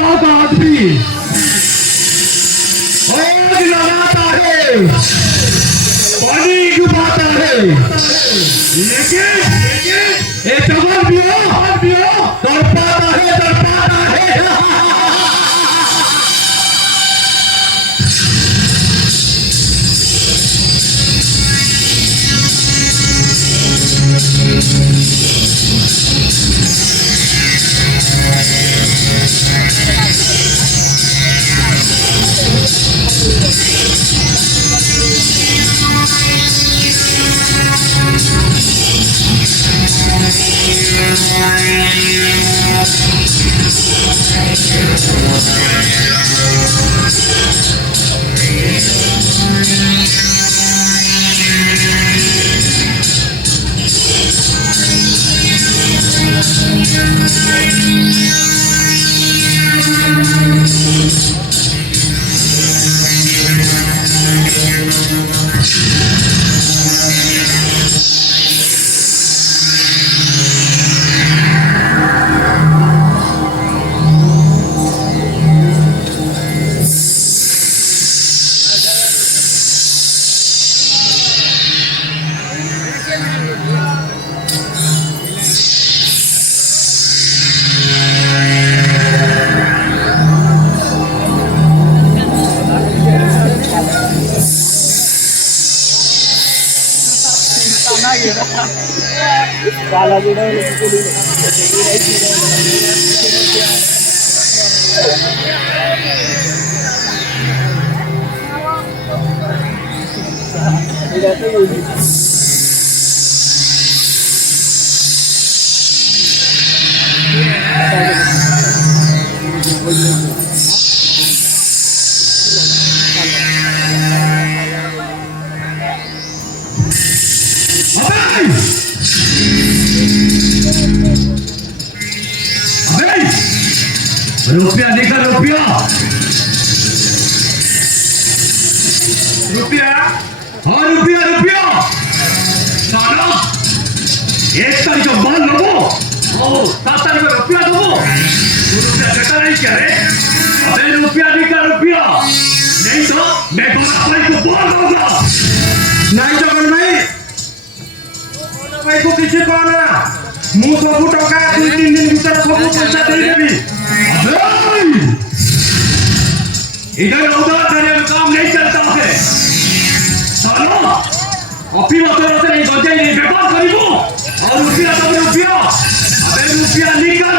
पाक आदमी आग लगाता है, पानी डुबाता है, लेकिन ये जवान भी तड़पाता है। रुपया निकल, रुपया हाँ रुपया साला 1 तारीख का माल लो 7 तारीख का रुपया दो। रुपया घटा नहीं क्या रे? अबे रुपया निकल, नहीं तो मैं भाई को बोल दूंगा। नहीं तो भाई को किसी को ना मुंह सब टका 2-3 दिन भीतर सब पैसा दे देबी। इधर उधर करने में काम नहीं चलता है सालो। कॉपी मतलब नहीं बजे नहीं व्यापार करीबो और रुपया तो रुपया। अबे रुपया निकाल,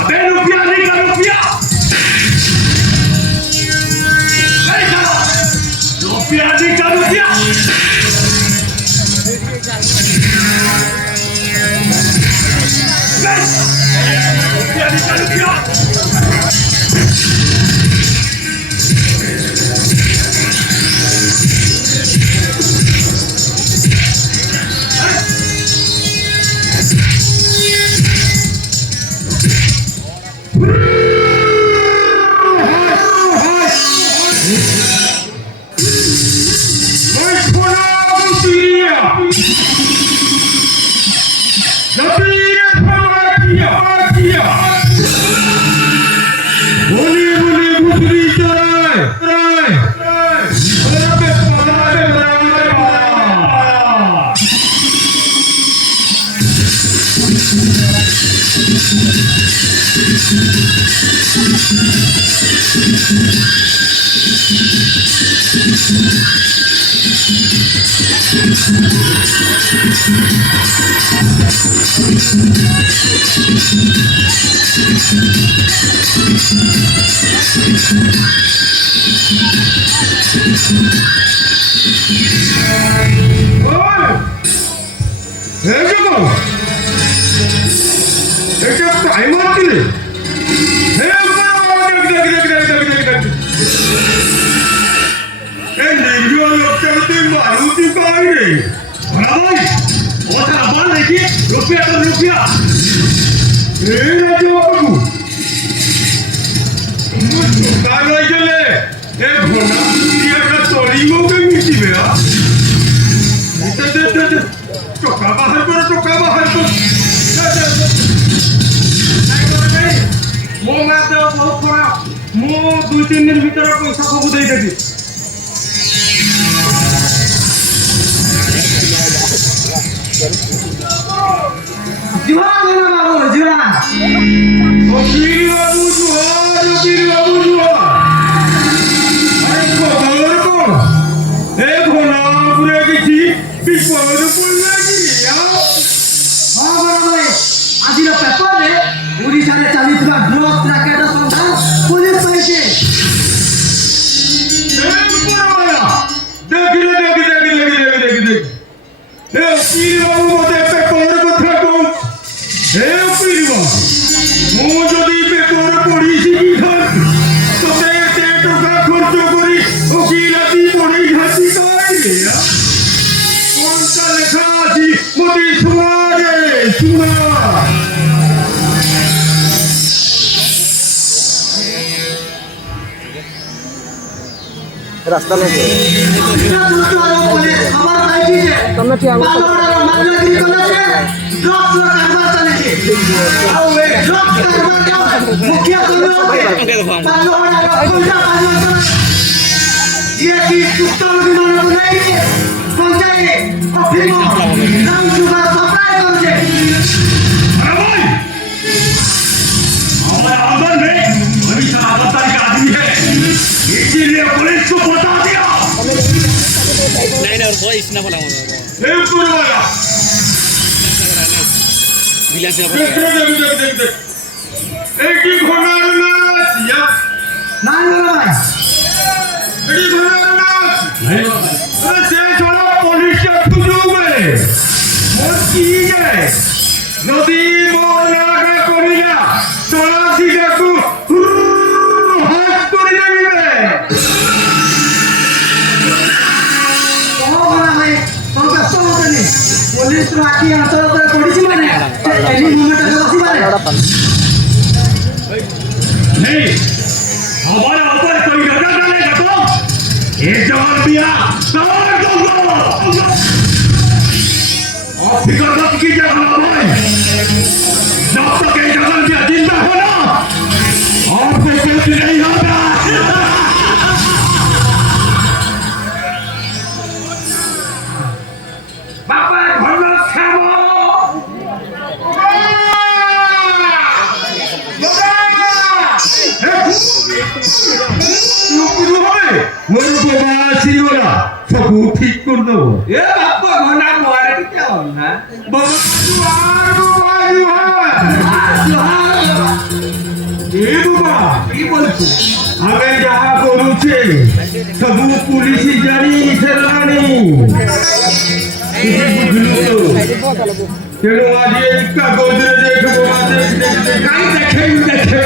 अबे रुपया निकाल, रुपया निकाल, रुपया ମୋ ମା ଦେହ ବହୁତ ଖରାପ ମୁଁ 2-3 ଦିନ ଭିତରେ ପଇସା ସବୁ ଦେଇଦେବି जुहार मेरा बाबू जुहार वकील बाबू जुहार वकील बाबू जुहार अरे खबर कौन ए भोलापुरे किसी विपद पड़ला की हाँ बड़ा भाई आज लो पेपर रे ओडिशा रे चलीथुवा ड्रग्स रैकेट संधान पुलिस पाइछे ए बड़ा देख ए वकील बाबू मते पेपर কথা কও ए वकील बाबू मु যদি পেপার পড়িছি কি খান তোতে এতে টাকা খরচ করি ওকিলাতি পড়াই হাসি কাই রে কোনটা লেখা আছে মোদি শোনা রে শোনা रास्ता में पुलिस खबर पाइछे जे तुमने ठीक बालोड़ा मामलागिरी करेछे ड्रग्स लो कारोबार चलेछे आउ ए ड्रग्स कारोबार जाओ मुखिया कमियों बालोड़ा पैसा पाजो ये की सुस्ता विमान बनाई के पहुंचाए अफीम नाम सुबह सप्लाई करछे अरे भाई हमारे आंगन में अभी सनातन का आदमी है इसीलिए पुलिस को बता दिया नहीं ना वो इसने बोला ए पुरवाला विलास से देख एक ही घोड़ार नाच या नान बड़ा भाई एडी घोड़ार नाच अरे से छोड़ा पुलिस के तुझू में मोर की है नदी मोर लागे कोरिया छोड़ा सीधे तू हाथ कोरिया में कहो बड़ा भाई तुम व्यस्त होते नहीं पुलिस तो आकी अंतर पर पड़ी माने एनी मोमेंट में बसी मारे नहीं हमारे ऊपर कोई नजर डालेगा तो एक जवान दिया सवार दूंगा और फिक्र मत कीजिए भला भाई जब तक एक जवान दिया जिंदा हो ना आपको कुछ नहीं होगा बाबा भला खाओ मोर बाबा सिरोला सब ठीक कर दो ए बापा घना मुआरे के क्या होना बाबा जुहार ए बाबा की बोलछु हमें जहाँ करूचे सब पुलिस जानी सेनानी तेणु आज ये कागज रे देखबो देख काई देखे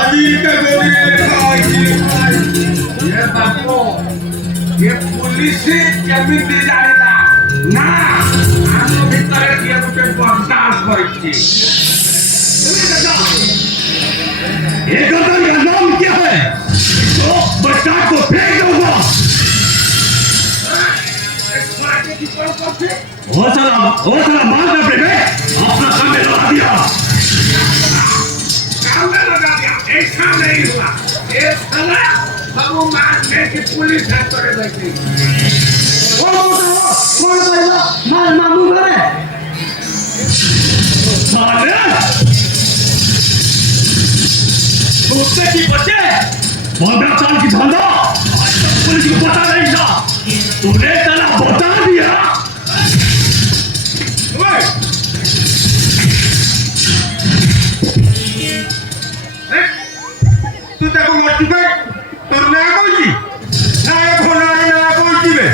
अभी कागज रे ये बापो ये पुलिस जमीन दे जानेता ना हम भीतर किया तो बर्दाश्त करछि ये गदर का नाम क्या है तो बच्चा को फेंक दूंगा वो चला मार कर बेटे अपना काम में लगा दिया काम में लगा दिया एक काम नहीं हुआ एक साला सब मारने की पुलिस है करे बैठी ओ कौन कहला मार मामू करे साले कुत्ते की बच्चे 15 साल की धंधा आज तक पुलिस को पता नहीं था तूने चला बता दिया ओए तू ताको मत पे तोर ना कोई ना खोना ना कोई बे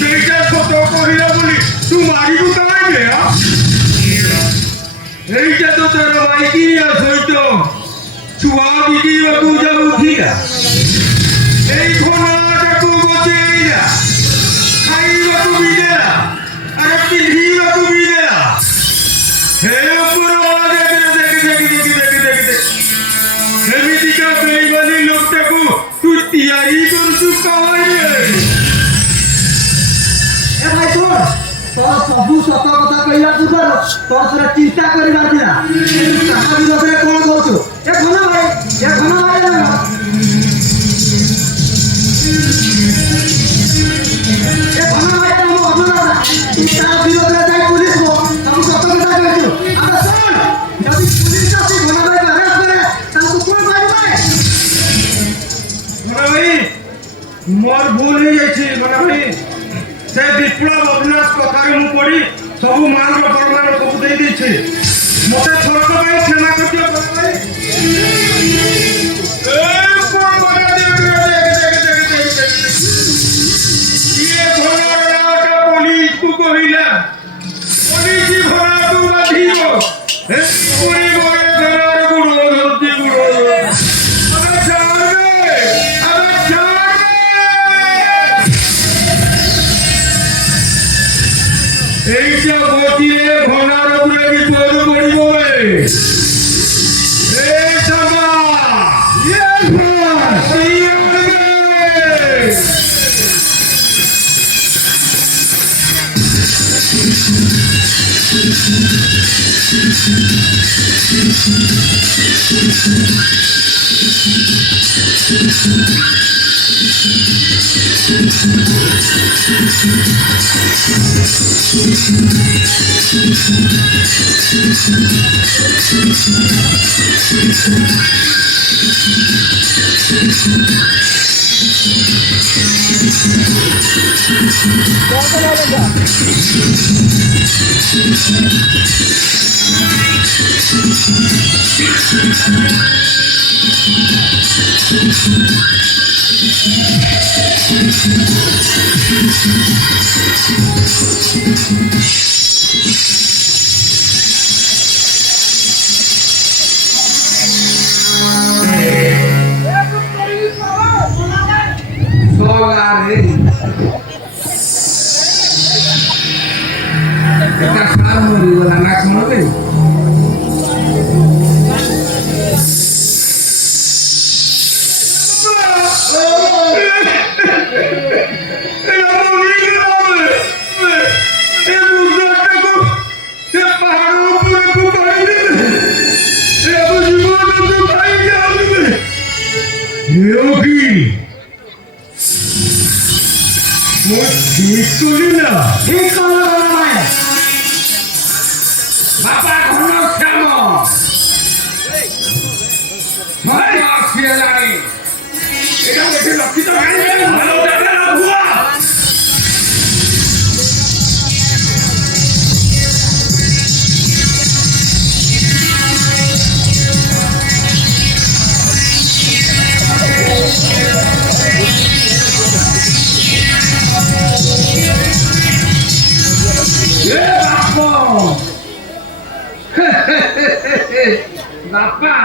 बेटा फोटो कोरिया बोली तू मारी को काहे बे हां এইটা তো তোর মাইকি আসইতো ছুয়া বিকি তু যাব উঠিয়া এই ঘোড়াটাকে বচেইয়া খাইବାକୁ বিদেলা আরে পিন্ধিବାକୁ বিদেলা হে উপরওয়ালা দেখ এমিতিকা বেইমানি লোকটাକୁ তু ତିଆରି କରୁଛୁ କାହିଁରେ তোর সবু সত কথা কইলা পূর্বରୁ তোর সেটা চিন্তা করিবার ଥିଲା তাহা বিରୋଧରେ কোন করছো এ ঘন ভাই জানো এ ঘন ভাই ଆମ ଅଜଣା ତା ବିରୋଧରେ ଯାଇ পুলিশ ସବୁ ସତ କଥା କହିଛୁ ଆମେ ଶୁଣ ଯଦି ପୁଲିଶ ଆସି ଘନ ଭାଇ ଆରେଷ୍ଟ করে ତାଙ୍କୁ কোন মারিবে মানে ভাই মোর ভুল হয়ে যাচ্ছে মানে ভাই সে বিপ্লব অবিনাশ কথারে মু পড়ি সবু মানর পরমাণ সবু দেই দিয়েছে মতে থরক ভাই ক্ষমা করতে মানে ভাই এই কোন মানে দেখ ইয়ে ঘোড়ার নাটা পুলিশ কু কহিলা পুলিশ ঘোড়া কু বাঁধিব হে পুরি ঘোড়া ঘোড়ার গুড়ো ধরতি গুড়ো আরে ছাড়বে এইটা গতিরে ঘোড়ার উপরে বিপদ পড়িব এই সামা এটা সার মরিগলা না কোনবে ঠিক করলো না ভাই বাবা ঘন শ্যাম মায়া ফিয়ালানি এটা দেখে লক্ষিত ভালো দেখে না ভুয়া বাপা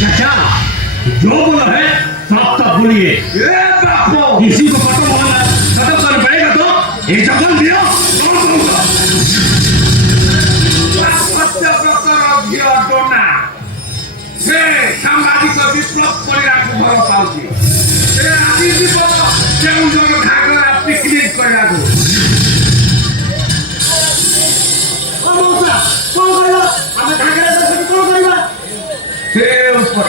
चाचा जो बोला है साफ साफ बोलिए किसी को खत्म होना खत्म करना पड़ेगा तो एक जगह दिया कौन करूंगा সাংবাদিক বিপ্লব করে রাখবো ঘর পাচ্ছি আমি দিব কেউ জন ঢাকা পিকনিক করে রাখবো কোন কইলা আমি ঢাকারে কোন কইবা উপর